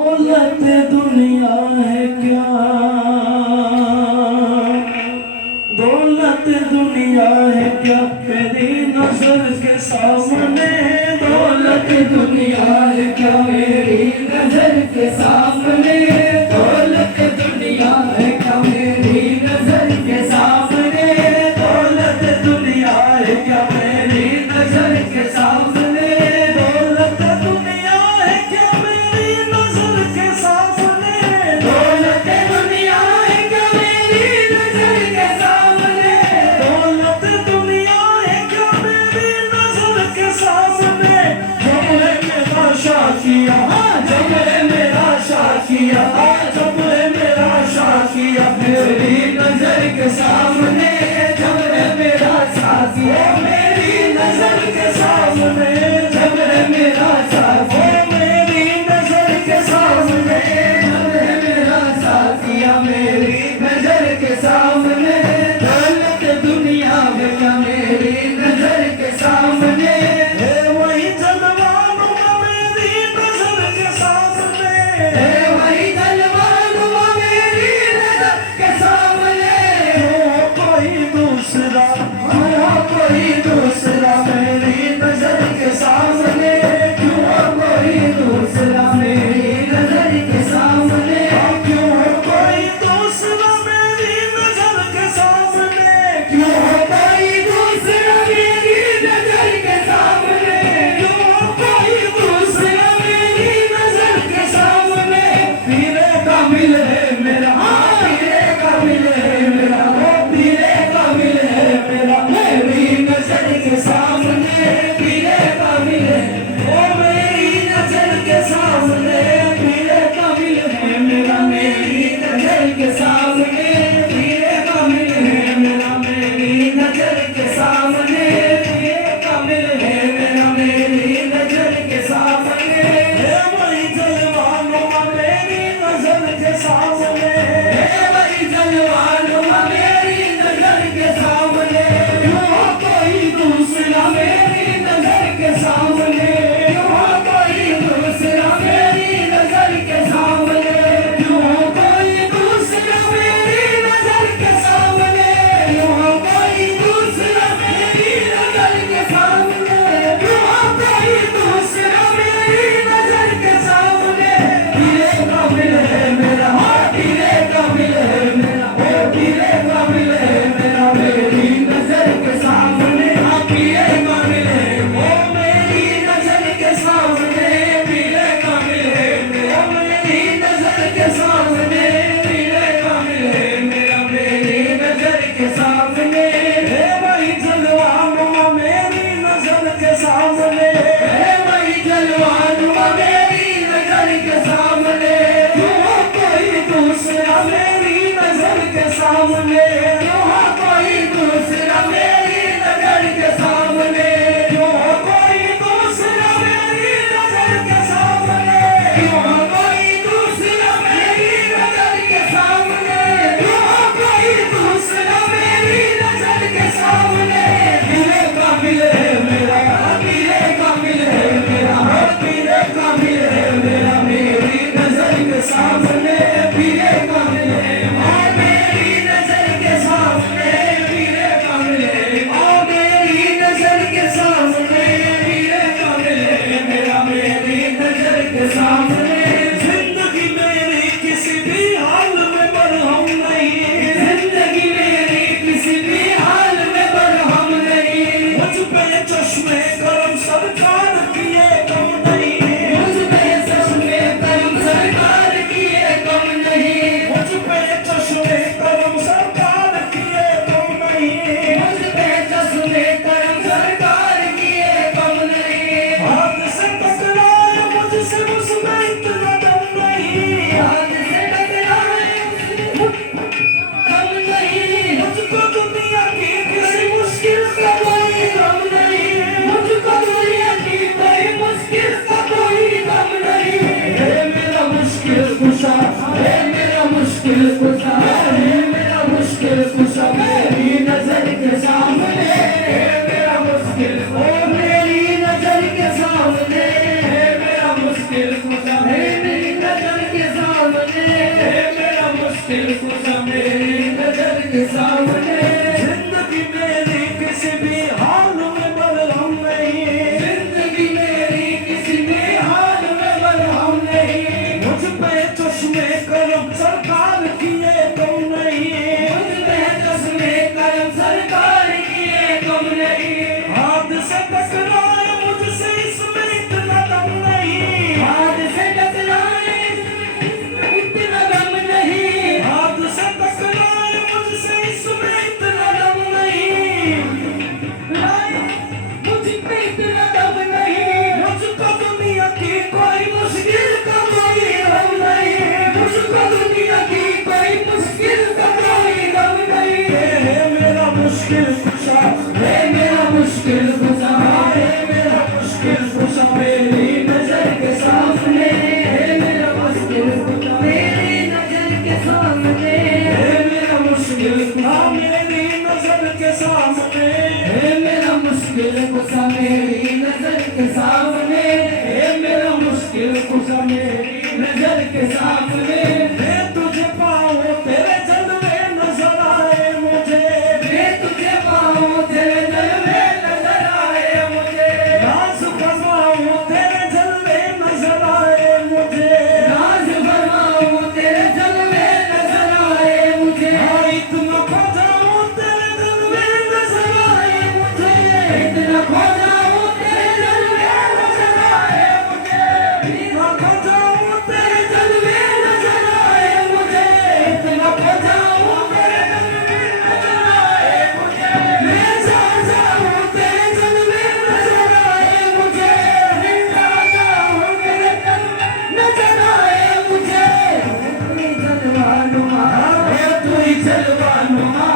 दौलत दुनिया है क्या, दौलत दुनिया है क्या मेरी नजर के सामने, दौलत दुनिया है क्या मेरी नजर के सामने, दौलत दुनिया है क्या मेरी नजर के सामने, दौलत दुनिया है क्या मेरी नजर के सामने, दौलत दुनिया है क्या मेरी नजर के सामने, दौलत दुनिया है क्या मेरी नजर के सामने, दौलत दुनिया है क्या मेरी नजर के सामने, जब मेरा शाकिया, जब मेरा शाकिया, जब मेरा शाकिया मेरी नजर के सामने, जब मेरा शाकिया मेरी नजर के सामने, जब मेरा शाकिया मेरी नजर के सामने, जब मेरा शाकिया मेरी नजर के सामने, दौलत दुनिया में क्या मेरी नजर के सामने, वही जलवानुमा मेरी नजर के सामने, वही जलवानुमा मेरी नजर के सामने, कोई दूसरा, कोई दूसरा मेरी नजर के सामने, क्यों कोई दूसरा मेरी नजर के सामने, क्यों कोई दूसरा मेरी नजर के सामने, क्यों कोई दूसरा मेरी नजर के सामने, क्यों कोई दूसरा मेरी नजर के सामने, पीरे कामिल है मेरा, पीरे कामिल है मेरा, पीरे कामिल है मेरा, मेरी नजर के सामने, पीरे कामिल है, ओ मेरी नजर के सामने, पीरे कामिल है मेरा, मेरी नजर के सामने, पीरे कामिल है मेरा, मेरी नजर के सामने, पीरे कामिल है मेरा, मेरी नजर के सामने, वही जलवानुमा मेरी नजर के सामने, वही जलवानुमा मेरी नजर के सामने, क्यों कोई दूसरा मेरी नजर के सामने, क्यों कोई दूसरा मेरी नजर के सामने, क्यों कोई दूसरा मेरी नजर के सामने, क्यों कोई दूसरा मेरी नजर के सामने, क्यों कोई दूसरा मेरी नजर के सामने, पीरे कामिल है मेरा, पीरे कामिल है मेरा, पीरे कामिल है मेरा, मेरी नजर के सामने, पीरे कामिल है, ओ मेरी नजर के सामने, पीरे कामिल है मेरा, मेरी नजर के सामने, पीरे कामिल है मेरा, मेरी नजर के सामने, वही जलवानुमा मेरी नजर के सामने, वही जलवानुमा मेरी नजर के सामने, क्यों कोई दूसरा मेरी नजर के सामने, क्यों कोई दूसरा मेरी नजर के सामने, क्यों कोई दूसरा मेरी नजर के सामने, क्यों कोई दूसरा मेरी नजर के सामने, क्यों कोई दूसरा मेरी नजर के सामने, पीरे कामिल है मेरा, पीरे कामिल है मेरा, पीरे कामिल है मेरा, मेरी नजर के सामने, पीरे कामिल है, मेरी नजर के सामने, पीरे कामिल है, मेरी नजर के सामने, पीरे कामिल है मेरा, मेरी नजर के सामने, जिंदगी मेरी किसी भी हाल में बरहम नहीं, जिंदगी मेरी किसी भी हाल में बरहम नहीं, मुझ पे चश्मे करम सरकार किए कम नहीं, मुझ पे चश्मे करम सरकार किए मुश्किल कुशा मेरी नजर के सामने। जिंदगी मेरी किसी भी हाल में बलगम नहीं, जिंदगी मेरी किसी भी हाल में बलगम नहीं। मुझ पे चश्मे करम सरकार किए तुम नहीं, मुझ पे चश्मे करम सरकार किए तुम नहीं। हाथ से टकराए मुझसे इसमें इतना दम नहीं, हाथ से टकराए इतना दम नहीं, हाथ से टकराए मुझसे इसमें इतना दम नहीं। मुझ पे इतना दम नहीं, मुझको दुनिया की कोई मुश्किल का कोई गम नहीं, मुझको दुनिया की कोई मुश्किल का कोई गम नहीं। है मेरा मुश्किल कुशा, है मेरा मुश्किल कुशा, है मेरा मुश्किल कुशा मेरी नजर के सामने, है मेरा मुश्किल कुशा मेरी नजर के सामने, है मेरा मुश्किल कुशा मेरी नजर के सामने, है मेरा मुश्किल कुशा मेरी नजर के सामने, है मेरा मुश्किल कुशा मेरी नजर के सामने। मैं तुझे पाऊं तेरे जलवे नजर आए मुझे, मैं तुझे पाऊं तेरे जलवे नजर आए मुझे। नाज फरमाऊं तेरे जलवे नजर आए मुझे, नाज फरमाऊं तेरे जलवे नजर आए मुझे। हाँ इतना खो जाऊं तेरे जलवे नजर आए मुझे, इतना खो जाऊं तेरे जलवे नजर आए मुझे, इतना खो जाऊं तेरे जलवे नजर आए मुझे, इतना खो जाऊं तेरे जलवे नजर आए मुझे। मैं जा जाऊं तेरे जलवे नजर आए मुझे, मैं जा जाऊं तेरे जलवे नजर आए मुझे। तू ही जलवानुमा,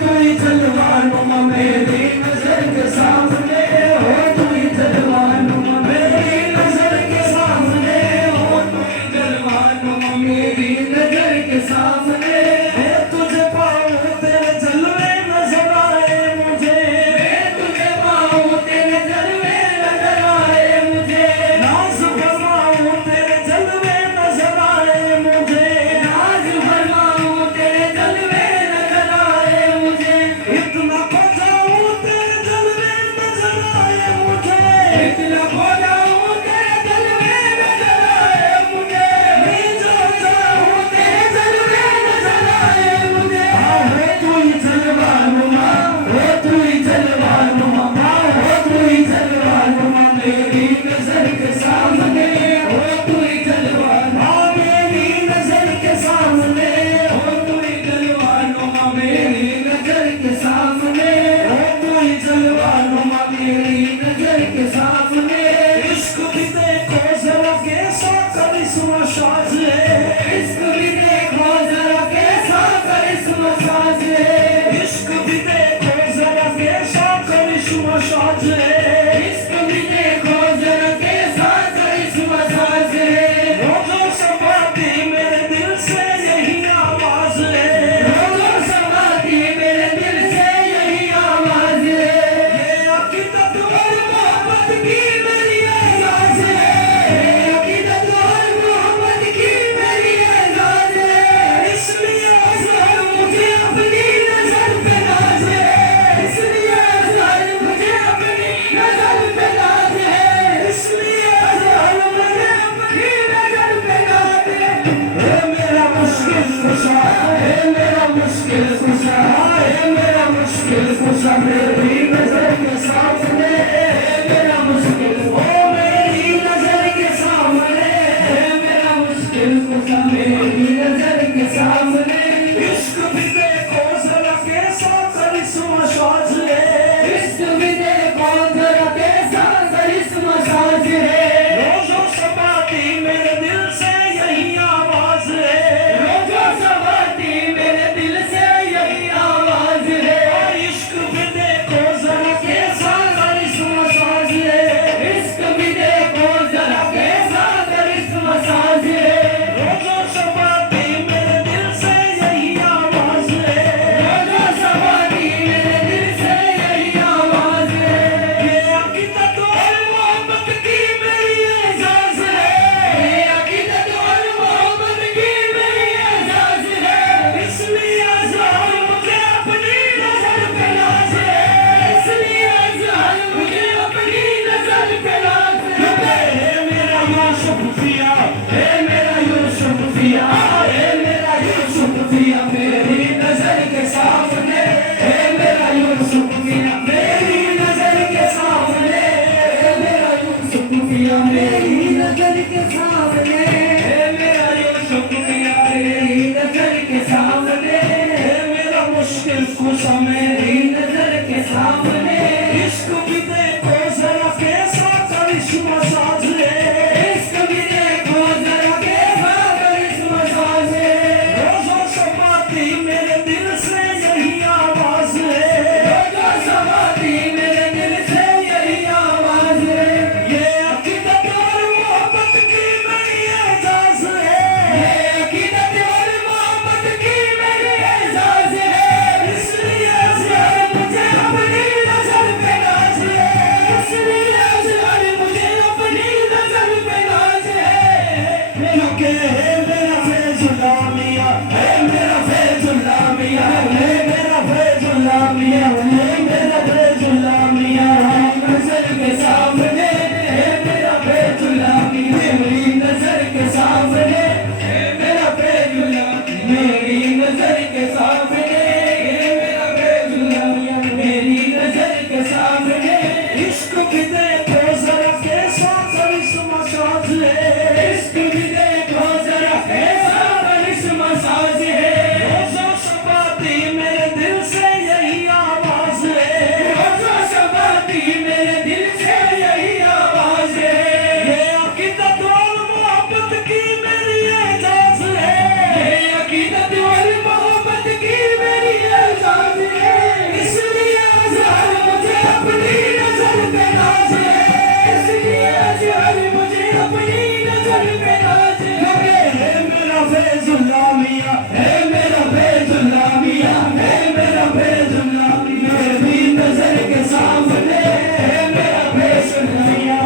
तू ही जलवानुमा मेरी नजर के सामने, हो तू ही जलवानुमा मेरी नजर के सामने, हो तू ही जलवानुमा मेरी नजर के सामने। मैं तुझे पाऊं तेरे जलवे नजर आए मुझे, मैं तुझे पाऊं तेरे जलवे नजर आए मुझे। नाज फरमाऊं तेरे जलवे नजर आए मुझे, नाज फरमाऊं तेरे जलवे नजर आए मुझे। इतना खो जाऊं तेरे जलवे नजर आए मुझे, इतना खो जाऊं तेरे जलवे नजर आए मुझे। मैं जा जाऊं तेरे जलवे नजर आए मुझे। हो तू ही जलवानुमा, हो तू ही जलवानुमा, हो तू ही जलवानुमा मेरी नजर के सामने, हो तू ही जलवानुमा मेरी नजर के सामने, हो तू ही जलवानुमा मेरी नजर के सामने, हो तू ही जलवानुमा मेरी नजर के सामने। इश्क भी देखो जरा कैसा करिश्मा साज है, इश्क भी देखो जरा कैसा करिश्मा साज है, इश्क भी देखो जरा कैसा करिश्मा साज है, इश्क भी देखो जरा कैसा करिश्मा साज है। रोजो समाती मेरे दिल से यही आवाज है, रोजो समाती मेरे दिल से यही आवाज है। ये अकीदत और मोहब्बत की मेरी आवाज है, ये अकीदत और मोहब्बत की खुशखुशा मेरी नजर के सामने। इश्क भी देखो जरा कैसा करिश्मा साज है, इश्क भी देखो जरा कैसा करिश्मा साज है। रोज़ो समाती मेरे दिल से यही आवाज है, रोज़ो समाती मेरे दिल से यही आवाज है। ये अकीदत और मोहब्बत की मेरी एजाज है, ये अकीदत और मोहब्बत की मेरी एजाज है। इसलिए ज़रा मुझे अपनी नजर पे नाज है, इसलिए ज़रा मुझे अपनी नजर पे नाज है। मेरा फैजुल्ला मियां है, मेरा फैजुल्ला मियां है, मेरा फैजुल्ला मियां है, मेरा फैजुल्ला मियां है। नजर के सामने है मेरा फैजुल्ला मियां, मेरी नजर के सामने है मेरा फैजुल्ला, मेरी नजर के सामने है मेरा फैजुल्ला मियां, मेरी नजर के सामने। इश्क भी देखो जरा कैसा करिश्मा साज है, इश्क भी देखो जरा कैसा करिश्मा साज है। रोज़ो शबाती मेरे दिल से यही आवाज है, रोज़ो शबाती मेरे दिल से यही आवाज है। ये अकीदत और मोहब्बत की मेरी एजाज है, ये अकीदत और मोहब्बत की मेरी एजाज है। इसलिए ज़रा मुझे अपनी नजर पे नाज है, इसलिए ज़रा मुझे अपनी नजर पे नाज है। मेरा फैजुल्ला मियां है, मेरा फैजुल्ला मियां है, मेरा फैजुल्ला मियां, मेरी नजर के सामने है मेरा फैजुल्ला मियां,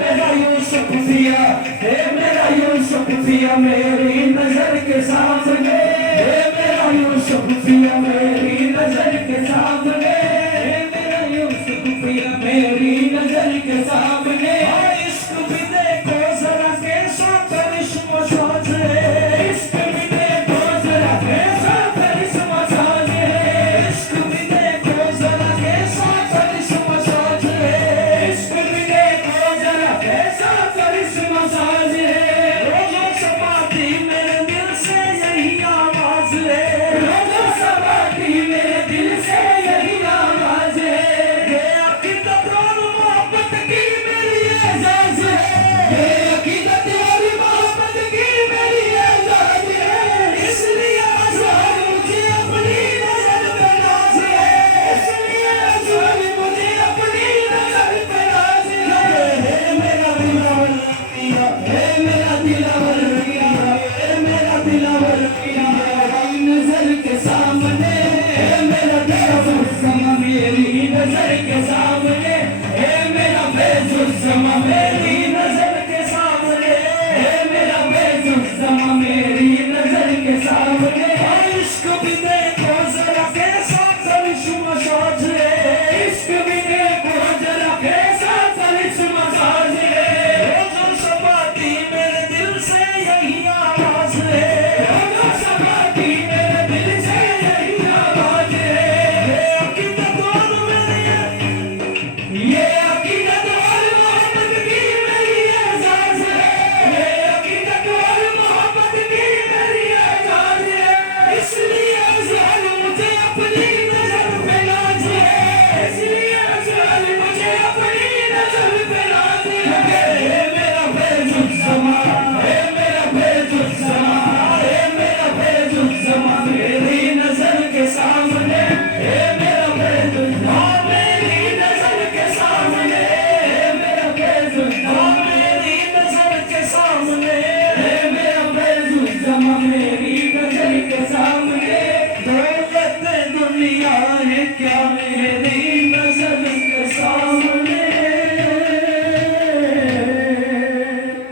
मेरा यूसुफ पिया है, मेरा यूसुफ पिया मेरी नजर के सामने है, मेरा यूसुफ पिया मेरी नजर के सामने है, मेरा यूसुफ पिया मेरी नजर के सामने। इश्क भी देखो जरा कैसा करिश्मा साज है, इश्क भी देखो जरा कैसा करिश्मा साज है, इश्क भी देखो जरा कैसा करिश्मा साज है, इश्क भी देखो जरा कैसा करिश्मा साज है। रोज़ो समाती मेरे दिल से यही आवाज है, रोज़ो समाती मेरे दिल से यही आवाज है। ये अकीदत और मोहब्बत की मेरी एजाज है, ये अकीदत और मोहब्बत की मेरी एजाज है। इसलिए ज़रा मुझे अपनी नजर पे नाज है, इसलिए ज़रा मुझे अपनी नजर पे नाज है। मेरा दिलावर मियां है, मेरा दिलावर मियां है, मेरा दिलावर मियां है। नजर के सामने है मेरा फैजुल समा, मेरी नजर के सामने है मेरा फैजुल समा, मेरी नजर के सामने है मेरा फैजुल समा, मेरी नजर के सामने। इश्क भी देखो जरा कैसा करिश्मा साज है, इश्क भी देखो जरा कैसा करिश्मा साज है। रोज़ो शबाती मेरे दिल से यही आवाज है, रोज़ो शबाती मेरे दिल से यही आवाज है। ये अकीदत और ये अकीदत और मोहब्बत की मेरी एजाज है, ये अकीदत और मोहब्बत की मेरी एजाज है। इसलिए ज़रा मुझे अपनी नजर पे नाज है, इसलिए ज़रा मुझे अपनी नजर पे नाज है। मेरा फैजुल समा है, मेरा फैजुल समा है, मेरा फैजुल समा, मेरी नजर के सामने है मेरा फैजुल समा, मेरी नजर के सामने है मेरा फैजुल समा, मेरी नजर के सामने है मेरा फैजुल समा, मेरी नजर के सामने। दौलत दुनिया है क्या